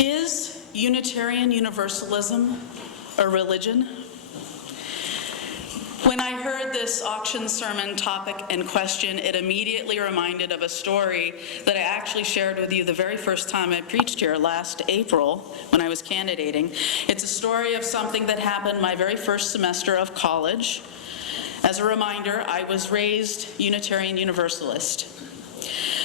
Is Unitarian Universalism a religion? When I heard this auction sermon topic and question, it immediately reminded of a story that I actually shared with you the very first time I preached here last April when I was candidating. It's a story of something that happened my very first semester of college. As a reminder, I was raised Unitarian Universalist.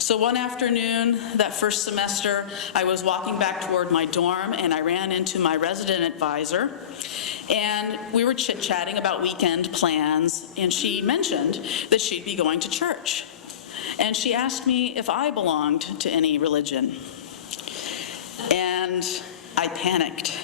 So one afternoon, that first semester, I was walking back toward my dorm and I ran into my resident advisor. And we were chit-chatting about weekend plans, and she mentioned that she'd be going to church. And she asked me if I belonged to any religion. And I panicked.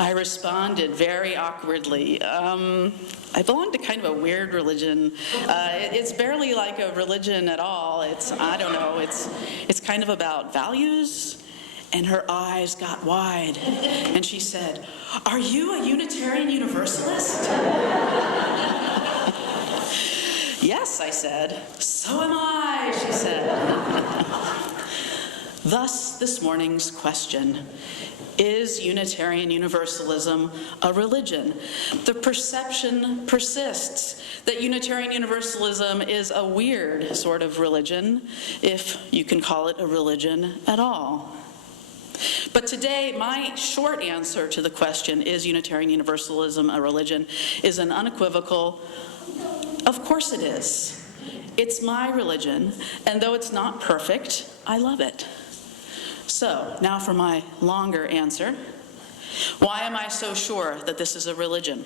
I responded very awkwardly, I belong to kind of a weird religion. It's barely like a religion at all. I don't know, it's kind of about values. And her eyes got wide, and she said, "Are you a Unitarian Universalist?" "Yes," I said. "So am I," she said. Thus, this morning's question: is Unitarian Universalism a religion? The perception persists that Unitarian Universalism is a weird sort of religion, if you can call it a religion at all. But today, my short answer to the question, is Unitarian Universalism a religion, is an unequivocal, of course it is. It's my religion, and though it's not perfect, I love it. So, now for my longer answer. Why am I so sure that this is a religion?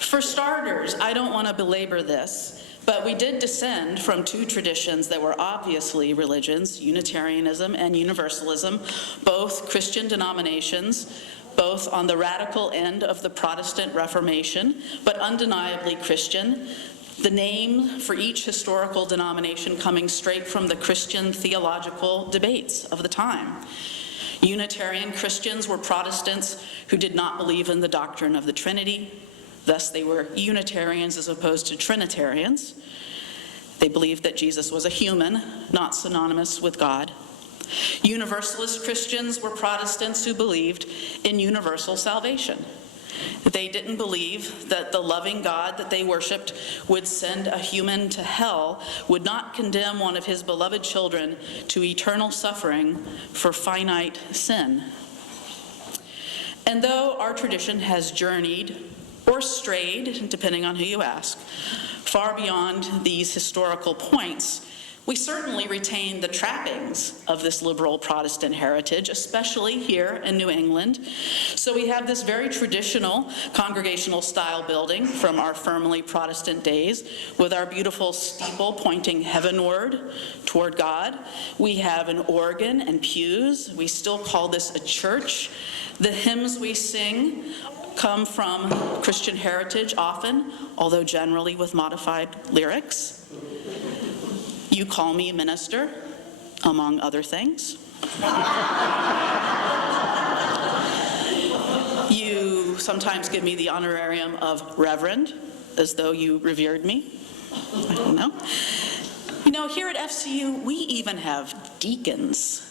For starters, I don't want to belabor this, but we did descend from two traditions that were obviously religions, Unitarianism and Universalism, both Christian denominations, both on the radical end of the Protestant Reformation, but undeniably Christian. The name for each historical denomination coming straight from the Christian theological debates of the time. Unitarian Christians were Protestants who did not believe in the doctrine of the Trinity. Thus, they were Unitarians as opposed to Trinitarians. They believed that Jesus was a human, not synonymous with God. Universalist Christians were Protestants who believed in universal salvation. They didn't believe that the loving God that they worshiped would send a human to hell, would not condemn one of his beloved children to eternal suffering for finite sin. And though our tradition has journeyed or strayed, depending on who you ask, far beyond these historical points, we certainly retain the trappings of this liberal Protestant heritage, especially here in New England. So we have this very traditional congregational style building from our firmly Protestant days with our beautiful steeple pointing heavenward toward God. We have an organ and pews. We still call this a church. The hymns we sing come from Christian heritage often, although generally with modified lyrics. You call me minister, among other things. You sometimes give me the honorarium of reverend, as though you revered me. I don't know. You know, here at FCU, we even have deacons.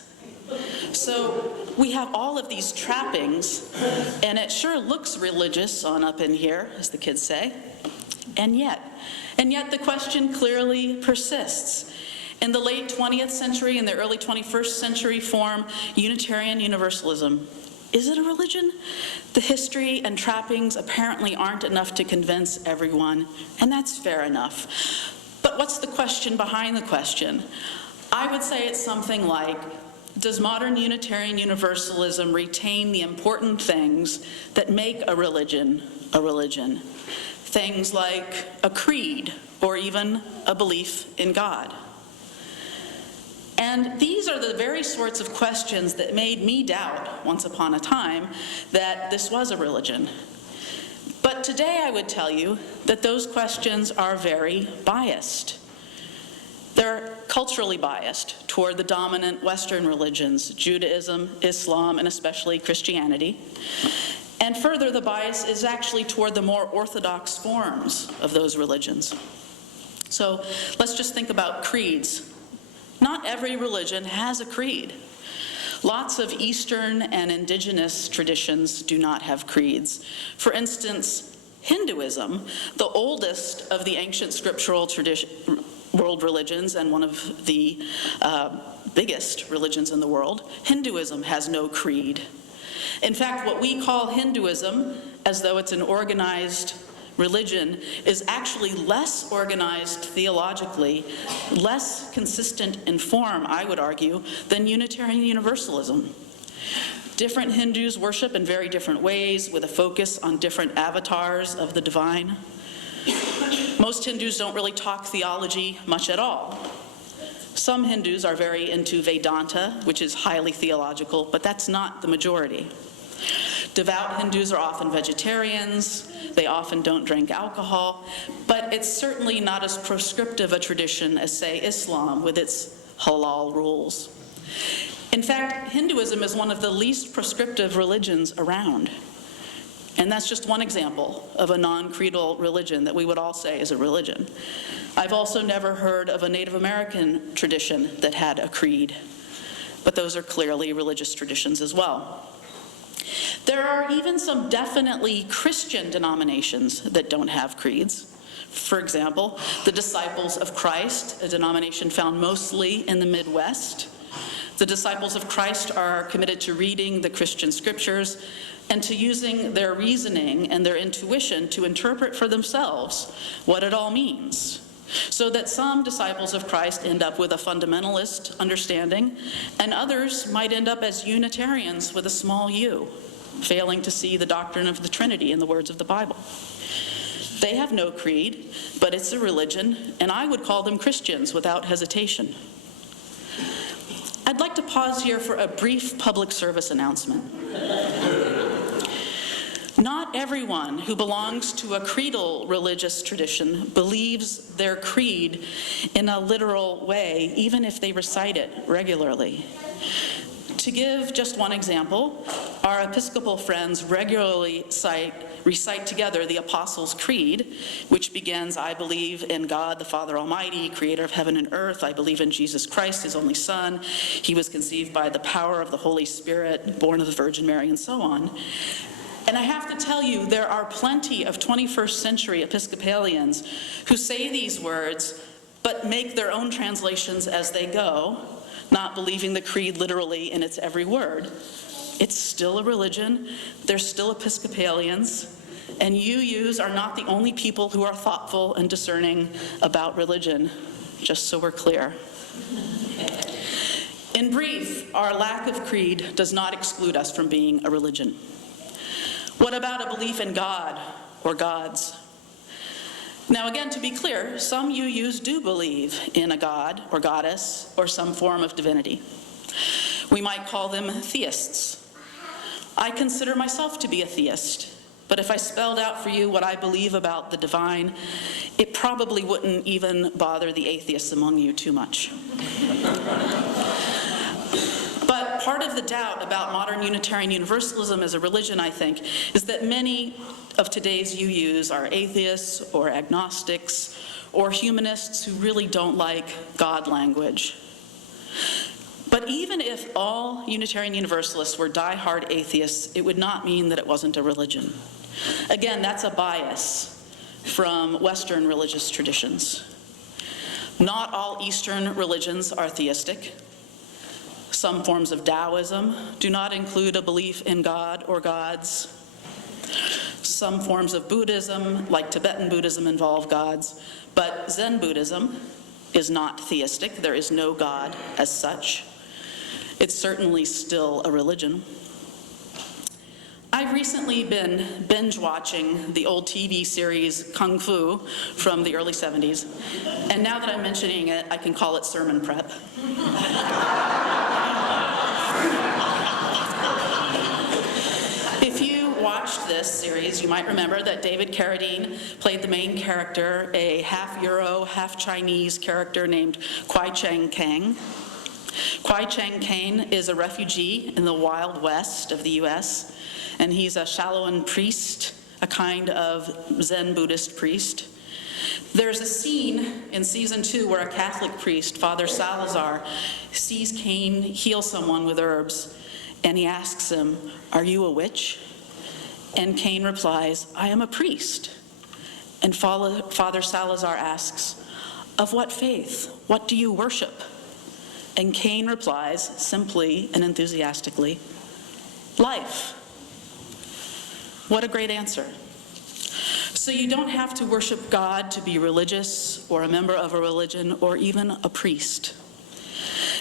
So we have all of these trappings, and it sure looks religious on up in here, as the kids say. And yet the question clearly persists. In the late 20th century and the early 21st century form, Unitarian Universalism. Is it a religion? The history and trappings apparently aren't enough to convince everyone, and that's fair enough. But what's the question behind the question? I would say it's something like, does modern Unitarian Universalism retain the important things that make a religion a religion? Things like a creed or even a belief in God. And these are the very sorts of questions that made me doubt, once upon a time, that this was a religion. But today I would tell you that those questions are very biased. They're culturally biased toward the dominant Western religions, Judaism, Islam, and especially Christianity. And further, the bias is actually toward the more orthodox forms of those religions. So let's just think about creeds. Not every religion has a creed. Lots of Eastern and indigenous traditions do not have creeds. For instance, Hinduism, the oldest of the ancient scriptural world religions and one of the biggest religions in the world, Hinduism has no creed. In fact, what we call Hinduism, as though it's an organized religion, is actually less organized theologically, less consistent in form, I would argue, than Unitarian Universalism. Different Hindus worship in very different ways, with a focus on different avatars of the divine. Most Hindus don't really talk theology much at all. Some Hindus are very into Vedanta, which is highly theological, but that's not the majority. Devout Hindus are often vegetarians. They often don't drink alcohol, but it's certainly not as prescriptive a tradition as, say, Islam with its halal rules. In fact, Hinduism is one of the least prescriptive religions around. And that's just one example of a non-creedal religion that we would all say is a religion. I've also never heard of a Native American tradition that had a creed, but those are clearly religious traditions as well. There are even some definitely Christian denominations that don't have creeds. For example, the Disciples of Christ, a denomination found mostly in the Midwest. The Disciples of Christ are committed to reading the Christian scriptures and to using their reasoning and their intuition to interpret for themselves what it all means. So that some disciples of Christ end up with a fundamentalist understanding, and others might end up as Unitarians with a small u, failing to see the doctrine of the Trinity in the words of the Bible. They have no creed, but it's a religion, and I would call them Christians without hesitation. I'd like to pause here for a brief public service announcement. Not everyone who belongs to a creedal religious tradition believes their creed in a literal way, even if they recite it regularly. To give just one example, our Episcopal friends regularly recite together the Apostles' Creed, which begins, "I believe in God the Father Almighty, creator of heaven and earth. I believe in Jesus Christ, his only Son. He was conceived by the power of the Holy Spirit, born of the Virgin Mary," and so on. And I have to tell you, there are plenty of 21st century Episcopalians who say these words, but make their own translations as they go, not believing the creed literally in its every word. It's still a religion. They're still Episcopalians. And UUs are not the only people who are thoughtful and discerning about religion, just so we're clear. In brief, our lack of creed does not exclude us from being a religion. What about a belief in God or gods? Now again, to be clear, some UUs do believe in a god or goddess or some form of divinity. We might call them theists. I consider myself to be a theist, but if I spelled out for you what I believe about the divine, it probably wouldn't even bother the atheists among you too much. But part of the doubt about modern Unitarian Universalism as a religion, I think, is that many of today's UUs are atheists or agnostics or humanists who really don't like God language. But even if all Unitarian Universalists were die-hard atheists, it would not mean that it wasn't a religion. Again, that's a bias from Western religious traditions. Not all Eastern religions are theistic. Some forms of Taoism do not include a belief in God or gods. Some forms of Buddhism, like Tibetan Buddhism, involve gods, but Zen Buddhism is not theistic. There is no God as such. It's certainly still a religion. I've recently been binge-watching the old TV series Kung Fu from the early 70s, and now that I'm mentioning it, I can call it sermon prep. If you watched this series, you might remember that David Carradine played the main character, a half-Euro, half-Chinese character named Kwai Chang Caine. Kwai Chang Caine is a refugee in the Wild West of the U.S., and he's a Shaolin priest, a kind of Zen Buddhist priest. There's a scene in season 2 where a Catholic priest, Father Salazar, sees Cain heal someone with herbs, and he asks him, "Are you a witch?" And Cain replies, "I am a priest." And Father Salazar asks, "Of what faith? What do you worship?" And Cain replies, simply and enthusiastically, "Life." What a great answer. So you don't have to worship God to be religious or a member of a religion or even a priest.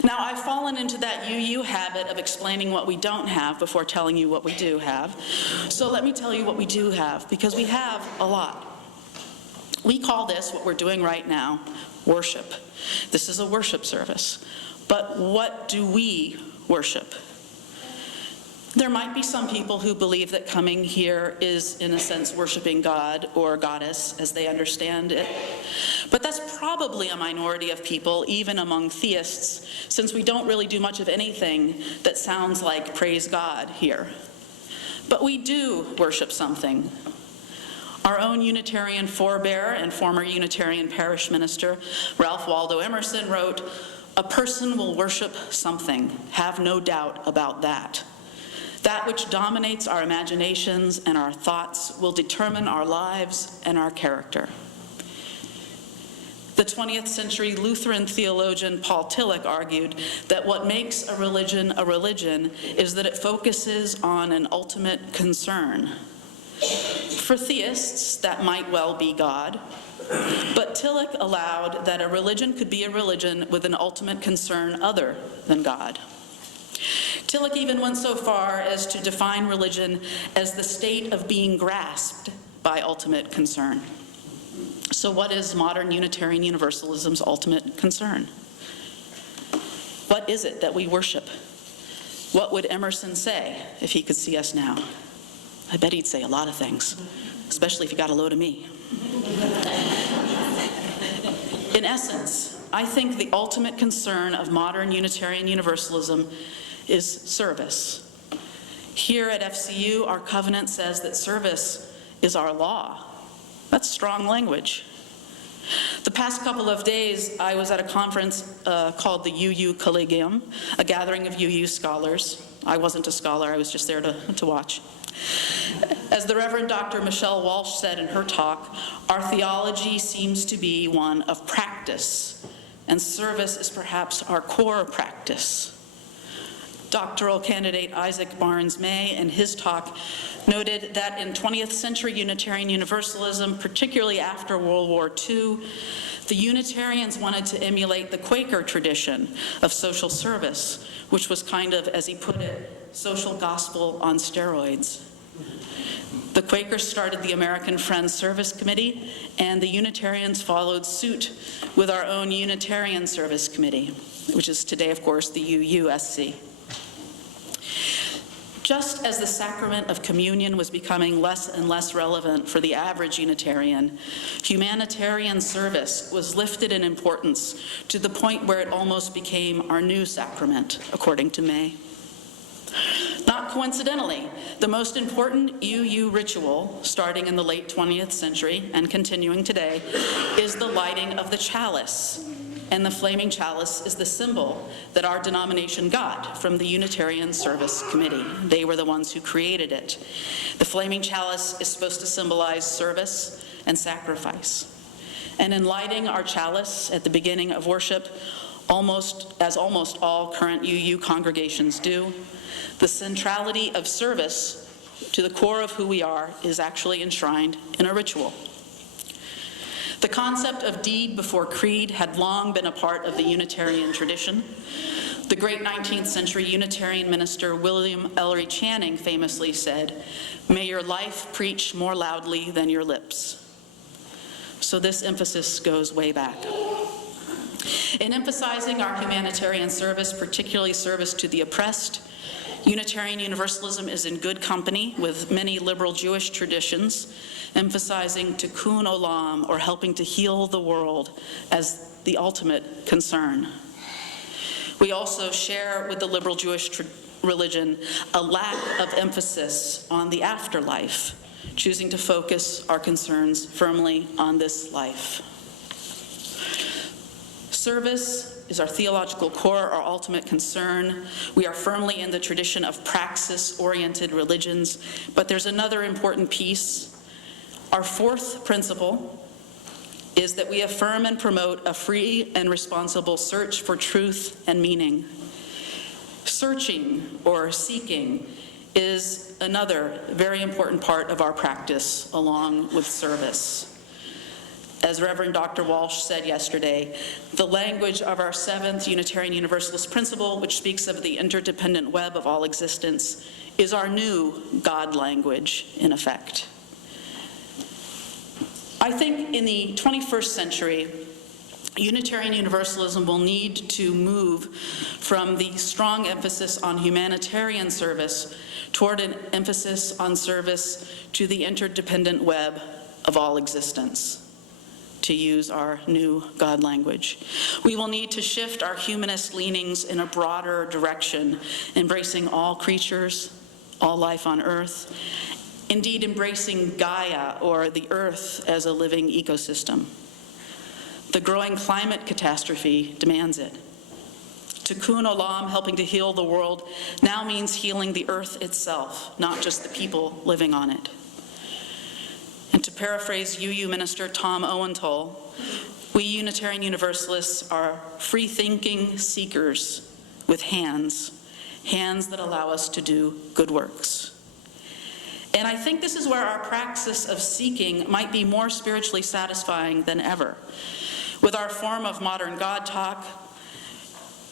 Now, I've fallen into that you habit of explaining what we don't have before telling you what we do have. So let me tell you what we do have, because we have a lot. We call this, what we're doing right now, worship. This is a worship service. But what do we worship? There might be some people who believe that coming here is, in a sense, worshiping God or goddess as they understand it. But that's probably a minority of people, even among theists, since we don't really do much of anything that sounds like praise God here. But we do worship something. Our own Unitarian forebear and former Unitarian parish minister, Ralph Waldo Emerson, wrote, "A person will worship something, have no doubt about that. That which dominates our imaginations and our thoughts will determine our lives and our character." The 20th century Lutheran theologian Paul Tillich argued that what makes a religion is that it focuses on an ultimate concern. For theists, that might well be God, but Tillich allowed that a religion could be a religion with an ultimate concern other than God. Tillich even went so far as to define religion as the state of being grasped by ultimate concern. So what is modern Unitarian Universalism's ultimate concern? What is it that we worship? What would Emerson say if he could see us now? I bet he'd say a lot of things, especially if he got a load of me. In essence, I think the ultimate concern of modern Unitarian Universalism is service. Here at FCU, our covenant says that service is our law. That's strong language. The past couple of days, I was at a conference called the UU Collegium, a gathering of UU scholars. I wasn't a scholar, I was just there to watch. As the Reverend Dr. Michelle Walsh said in her talk, our theology seems to be one of practice, and service is perhaps our core practice. Doctoral candidate Isaac Barnes May, in his talk, noted that in 20th century Unitarian Universalism, particularly after World War II, the Unitarians wanted to emulate the Quaker tradition of social service, which was kind of, as he put it, social gospel on steroids. The Quakers started the American Friends Service Committee, and the Unitarians followed suit with our own Unitarian Service Committee, which is today, of course, the UUSC. Just as the sacrament of communion was becoming less and less relevant for the average Unitarian, humanitarian service was lifted in importance to the point where it almost became our new sacrament, according to May. Not coincidentally, the most important UU ritual, starting in the late 20th century and continuing today, is the lighting of the chalice. And the flaming chalice is the symbol that our denomination got from the Unitarian Service Committee. They were the ones who created it. The flaming chalice is supposed to symbolize service and sacrifice. And in lighting our chalice at the beginning of worship, almost all current UU congregations do, the centrality of service to the core of who we are is actually enshrined in a ritual. The concept of deed before creed had long been a part of the Unitarian tradition. The great 19th century Unitarian minister William Ellery Channing famously said, "May your life preach more loudly than your lips." So this emphasis goes way back. In emphasizing our humanitarian service, particularly service to the oppressed, Unitarian Universalism is in good company with many liberal Jewish traditions, emphasizing tikkun olam, or helping to heal the world, as the ultimate concern. We also share with the liberal Jewish religion a lack of emphasis on the afterlife, choosing to focus our concerns firmly on this life. Service is our theological core, our ultimate concern. We are firmly in the tradition of praxis-oriented religions, but there's another important piece. Our fourth principle is that we affirm and promote a free and responsible search for truth and meaning. Searching or seeking is another very important part of our practice along with service. As Reverend Dr. Walsh said yesterday, the language of our seventh Unitarian Universalist principle, which speaks of the interdependent web of all existence, is our new God language, in effect. I think in the 21st century, Unitarian Universalism will need to move from the strong emphasis on humanitarian service toward an emphasis on service to the interdependent web of all existence, to use our new God language. We will need to shift our humanist leanings in a broader direction, embracing all creatures, all life on earth, indeed embracing Gaia, or the earth, as a living ecosystem. The growing climate catastrophe demands it. Tikkun Olam, helping to heal the world, now means healing the earth itself, not just the people living on it. And to paraphrase UU Minister Tom Owenthal, we Unitarian Universalists are free-thinking seekers with hands that allow us to do good works. And I think this is where our praxis of seeking might be more spiritually satisfying than ever. With our form of modern God talk,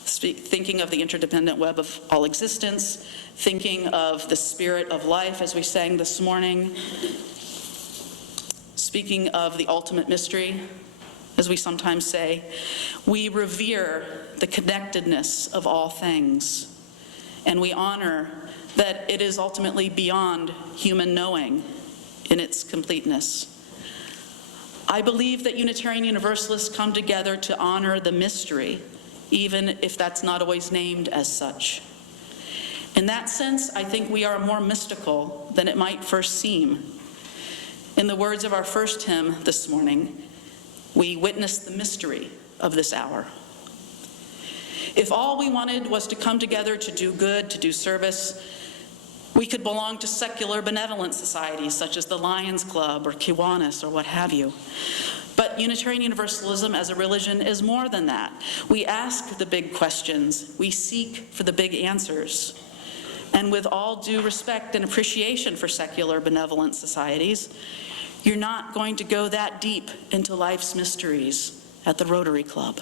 thinking of the interdependent web of all existence, thinking of the spirit of life as we sang this morning, speaking of the ultimate mystery, as we sometimes say, we revere the connectedness of all things, and we honor that it is ultimately beyond human knowing in its completeness. I believe that Unitarian Universalists come together to honor the mystery, even if that's not always named as such. In that sense, I think we are more mystical than it might first seem. In the words of our first hymn this morning, we witness the mystery of this hour. If all we wanted was to come together to do good, to do service, we could belong to secular benevolent societies such as the Lions Club or Kiwanis or what have you. But Unitarian Universalism as a religion is more than that. We ask the big questions. We seek for the big answers. And with all due respect and appreciation for secular benevolent societies, you're not going to go that deep into life's mysteries at the Rotary Club.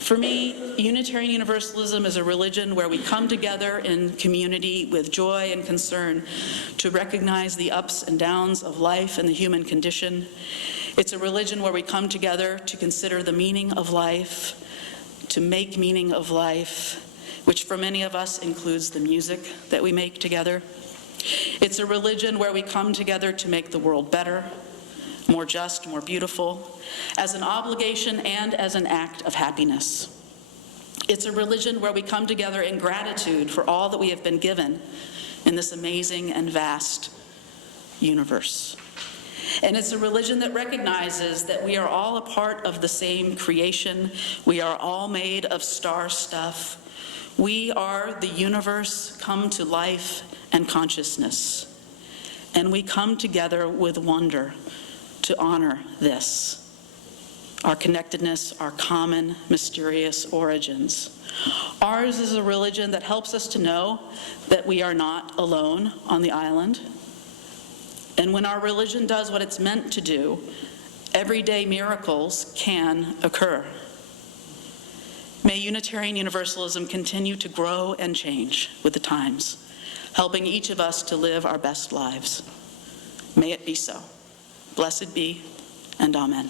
For me, Unitarian Universalism is a religion where we come together in community with joy and concern to recognize the ups and downs of life and the human condition. It's a religion where we come together to consider the meaning of life, to make meaning of life, which for many of us includes the music that we make together. It's a religion where we come together to make the world better, more just, more beautiful, as an obligation and as an act of happiness. It's a religion where we come together in gratitude for all that we have been given in this amazing and vast universe. And it's a religion that recognizes that we are all a part of the same creation. We are all made of star stuff. We are the universe come to life and consciousness. And we come together with wonder to honor this, our connectedness, our common mysterious origins. Ours is a religion that helps us to know that we are not alone on the island. And when our religion does what it's meant to do, everyday miracles can occur. May Unitarian Universalism continue to grow and change with the times, helping each of us to live our best lives. May it be so. Blessed be, and amen.